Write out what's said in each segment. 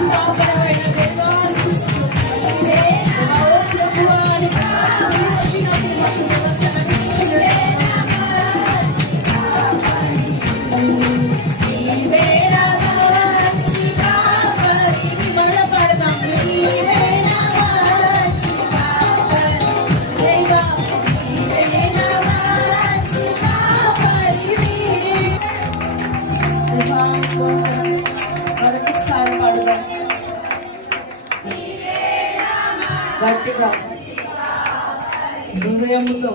no గట్టిగా హృదయంలో.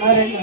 మరణ